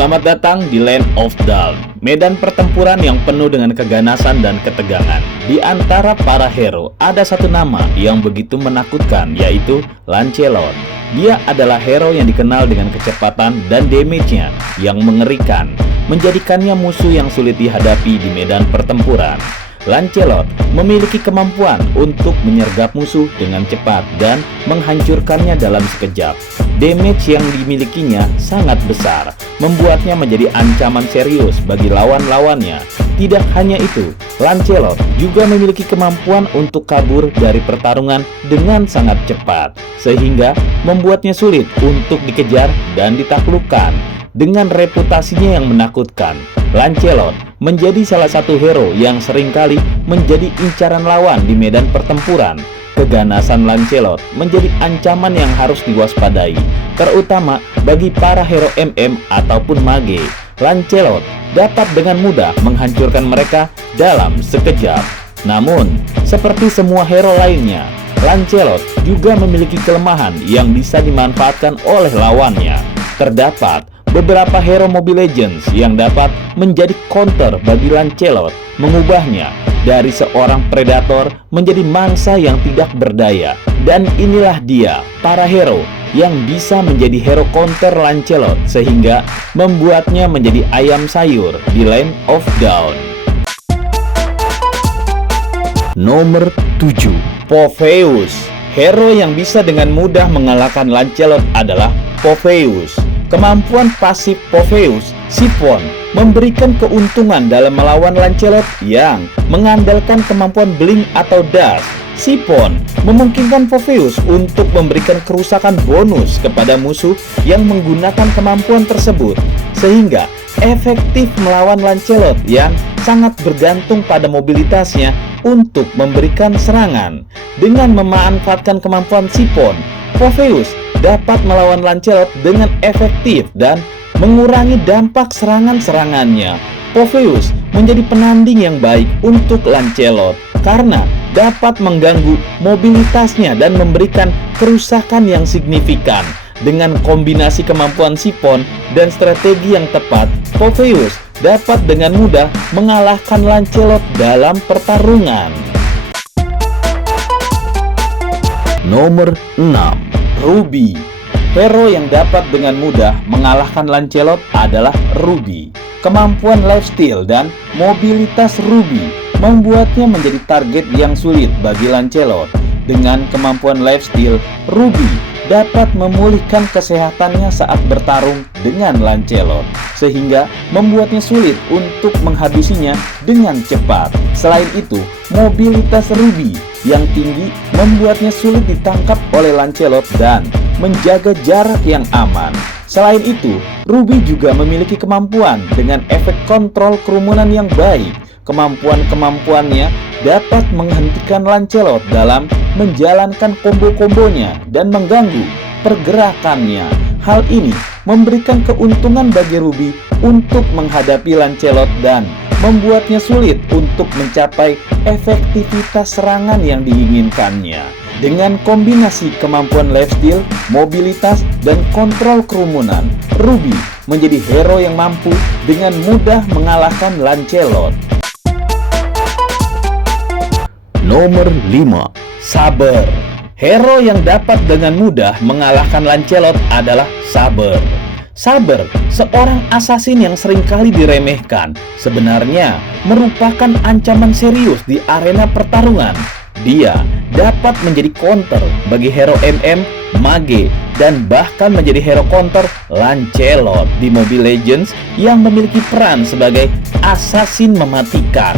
Selamat datang di Land of Dawn, medan pertempuran yang penuh dengan keganasan dan ketegangan. Di antara para hero, ada satu nama yang begitu menakutkan, yaitu Lancelot. Dia adalah hero yang dikenal dengan kecepatan dan damage-nya yang mengerikan, menjadikannya musuh yang sulit dihadapi di medan pertempuran. Lancelot memiliki kemampuan untuk menyergap musuh dengan cepat dan menghancurkannya dalam sekejap. Damage yang dimilikinya sangat besar, membuatnya menjadi ancaman serius bagi lawan-lawannya. Tidak hanya itu, Lancelot juga memiliki kemampuan untuk kabur dari pertarungan dengan sangat cepat, sehingga membuatnya sulit untuk dikejar dan ditaklukkan. Dengan reputasinya yang menakutkan, Lancelot menjadi salah satu hero yang seringkali menjadi incaran lawan di medan pertempuran. Keganasan Lancelot menjadi ancaman yang harus diwaspadai, terutama bagi para hero MM ataupun mage. Lancelot dapat dengan mudah menghancurkan mereka dalam sekejap. Namun, seperti semua hero lainnya, Lancelot juga memiliki kelemahan yang bisa dimanfaatkan oleh lawannya. Terdapat beberapa hero Mobile Legends yang dapat menjadi counter bagi Lancelot, mengubahnya dari seorang predator menjadi mangsa yang tidak berdaya. Dan inilah dia, para hero yang bisa menjadi hero counter Lancelot, sehingga membuatnya menjadi ayam sayur di Land of Dawn. Nomor 7, Popheus. Hero yang bisa dengan mudah mengalahkan Lancelot adalah Popheus. Kemampuan pasif Popheus, Siphon, memberikan keuntungan dalam melawan Lancelot yang mengandalkan kemampuan blink atau dash. Siphon memungkinkan Popheus untuk memberikan kerusakan bonus kepada musuh yang menggunakan kemampuan tersebut, sehingga efektif melawan Lancelot yang sangat bergantung pada mobilitasnya untuk memberikan serangan. Dengan memanfaatkan kemampuan Siphon, Popheus dapat melawan Lancelot dengan efektif dan mengurangi dampak serangan-serangannya. Popheus menjadi penanding yang baik untuk Lancelot karena dapat mengganggu mobilitasnya dan memberikan kerusakan yang signifikan. Dengan kombinasi kemampuan Siphon dan strategi yang tepat, Popheus dapat dengan mudah mengalahkan Lancelot dalam pertarungan. Nomor 6, Ruby. Hero yang dapat dengan mudah mengalahkan Lancelot adalah Ruby. Kemampuan lifesteal dan mobilitas Ruby membuatnya menjadi target yang sulit bagi Lancelot. Dengan kemampuan lifesteal, Ruby dapat memulihkan kesehatannya saat bertarung dengan Lancelot, sehingga membuatnya sulit untuk menghabisinya dengan cepat. Selain itu, mobilitas Ruby yang tinggi membuatnya sulit ditangkap oleh Lancelot dan menjaga jarak yang aman. Selain itu, Ruby juga memiliki kemampuan dengan efek kontrol kerumunan yang baik. Kemampuan-kemampuannya dapat menghentikan Lancelot dalam menjalankan combo-kombonya dan mengganggu pergerakannya. Hal ini memberikan keuntungan bagi Ruby untuk menghadapi Lancelot dan membuatnya sulit untuk mencapai efektivitas serangan yang diinginkannya. Dengan kombinasi kemampuan lifesteal, mobilitas, dan kontrol kerumunan, Ruby menjadi hero yang mampu dengan mudah mengalahkan Lancelot. Nomor 5, Saber. Hero yang dapat dengan mudah mengalahkan Lancelot adalah Saber. Saber, seorang assassin yang seringkali diremehkan, sebenarnya merupakan ancaman serius di arena pertarungan. Dia dapat menjadi counter bagi hero MM, mage, dan bahkan menjadi hero counter Lancelot di Mobile Legends yang memiliki peran sebagai assassin mematikan.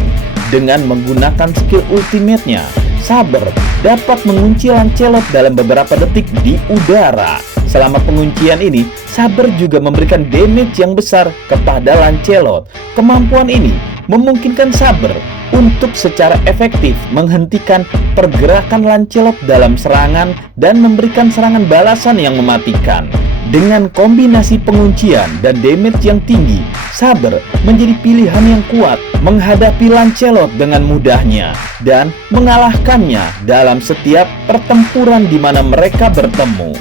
Dengan menggunakan skill ultimate-nya, Saber dapat mengunci Lancelot dalam beberapa detik di udara. Selama penguncian ini, Saber juga memberikan damage yang besar kepada Lancelot. Kemampuan ini memungkinkan Saber untuk secara efektif menghentikan pergerakan Lancelot dalam serangan dan memberikan serangan balasan yang mematikan. Dengan kombinasi penguncian dan damage yang tinggi, Saber menjadi pilihan yang kuat menghadapi Lancelot dengan mudahnya dan mengalahkannya dalam setiap pertempuran di mana mereka bertemu.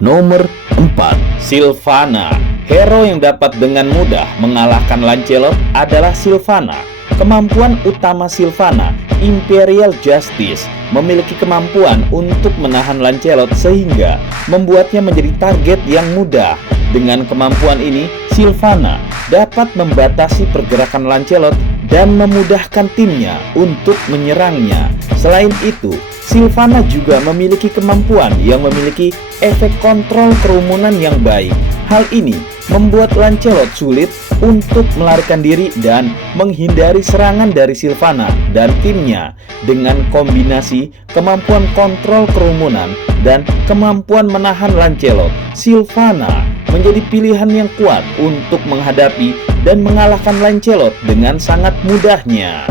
Nomor 4, Sylvana. Hero yang dapat dengan mudah mengalahkan Lancelot adalah Sylvana. Kemampuan utama Sylvana, Imperial Justice, memiliki kemampuan untuk menahan Lancelot sehingga membuatnya menjadi target yang mudah. Dengan kemampuan ini, Sylvana dapat membatasi pergerakan Lancelot dan memudahkan timnya untuk menyerangnya. Selain itu, Sylvana juga memiliki kemampuan yang memiliki efek kontrol kerumunan yang baik. Hal ini membuat Lancelot sulit untuk melarikan diri dan menghindari serangan dari Sylvana dan timnya. Dengan kombinasi kemampuan kontrol kerumunan dan kemampuan menahan Lancelot, Sylvana menjadi pilihan yang kuat untuk menghadapi dan mengalahkan Lancelot dengan sangat mudahnya.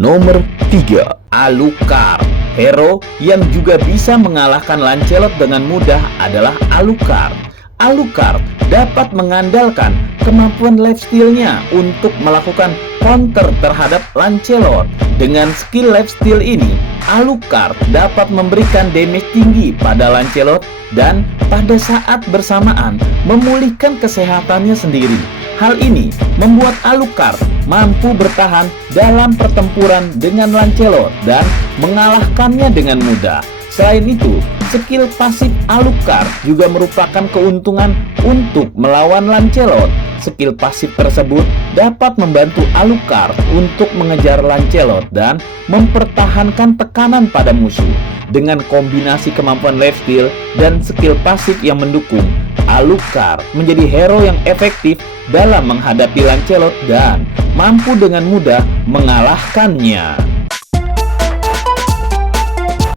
Nomor 3, Alucard. Hero yang juga bisa mengalahkan Lancelot dengan mudah adalah Alucard. Alucard dapat mengandalkan kemampuan lifesteal-nya untuk melakukan counter terhadap Lancelot. Dengan skill lifesteal ini, Alucard dapat memberikan damage tinggi pada Lancelot dan pada saat bersamaan memulihkan kesehatannya sendiri. Hal ini membuat Alucard mampu bertahan dalam pertempuran dengan Lancelot dan mengalahkannya dengan mudah. Selain itu, skill pasif Alucard juga merupakan keuntungan untuk melawan Lancelot. Skill pasif tersebut dapat membantu Alucard untuk mengejar Lancelot dan mempertahankan tekanan pada musuh. Dengan kombinasi kemampuan lifesteal dan skill pasif yang mendukung, Alucard menjadi hero yang efektif dalam menghadapi Lancelot dan mampu dengan mudah mengalahkannya.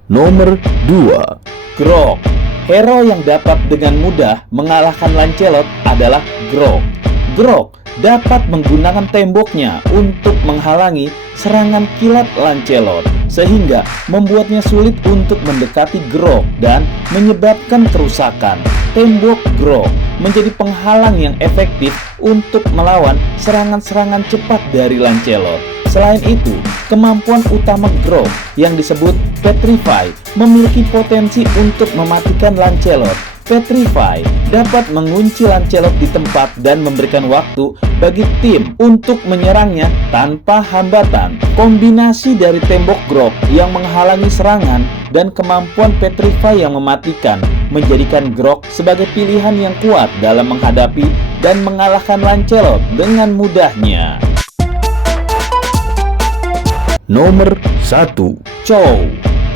Nomor 2, Grog. Hero yang dapat dengan mudah mengalahkan Lancelot adalah Grog. Grog dapat menggunakan temboknya untuk menghalangi serangan kilat Lancelot, sehingga membuatnya sulit untuk mendekati Grog dan menyebabkan kerusakan. Tembok Grog menjadi penghalang yang efektif untuk melawan serangan-serangan cepat dari Lancelot. Selain itu, kemampuan utama Grog yang disebut Petrify memiliki potensi untuk mematikan Lancelot. Petrify dapat mengunci Lancelot di tempat dan memberikan waktu bagi tim untuk menyerangnya tanpa hambatan. Kombinasi dari tembok Grog yang menghalangi serangan dan kemampuan Petrify yang mematikan menjadikan Grog sebagai pilihan yang kuat dalam menghadapi dan mengalahkan Lancelot dengan mudahnya. Nomor 1, Chow.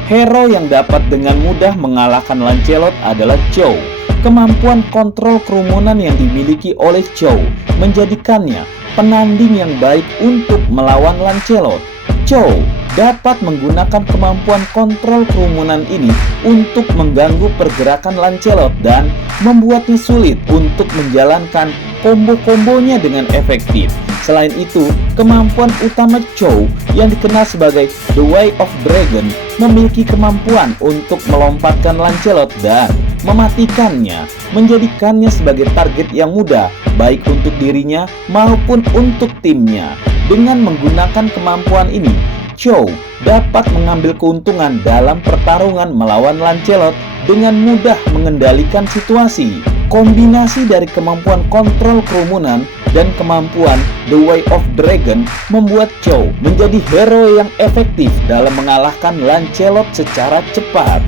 Hero yang dapat dengan mudah mengalahkan Lancelot adalah Chow. Kemampuan kontrol kerumunan yang dimiliki oleh Chow menjadikannya penanding yang baik untuk melawan Lancelot. Chow dapat menggunakan kemampuan kontrol kerumunan ini untuk mengganggu pergerakan Lancelot dan membuatnya sulit untuk menjalankan combo-kombonya dengan efektif. Selain itu, kemampuan utama Chow yang dikenal sebagai The Way of Dragon memiliki kemampuan untuk melompatkan Lancelot dan mematikannya, menjadikannya sebagai target yang mudah baik untuk dirinya maupun untuk timnya. Dengan menggunakan kemampuan ini, Chow dapat mengambil keuntungan dalam pertarungan melawan Lancelot dengan mudah mengendalikan situasi. Kombinasi dari kemampuan kontrol kerumunan dan kemampuan The Way of Dragon membuat Chow menjadi hero yang efektif dalam mengalahkan Lancelot secara cepat.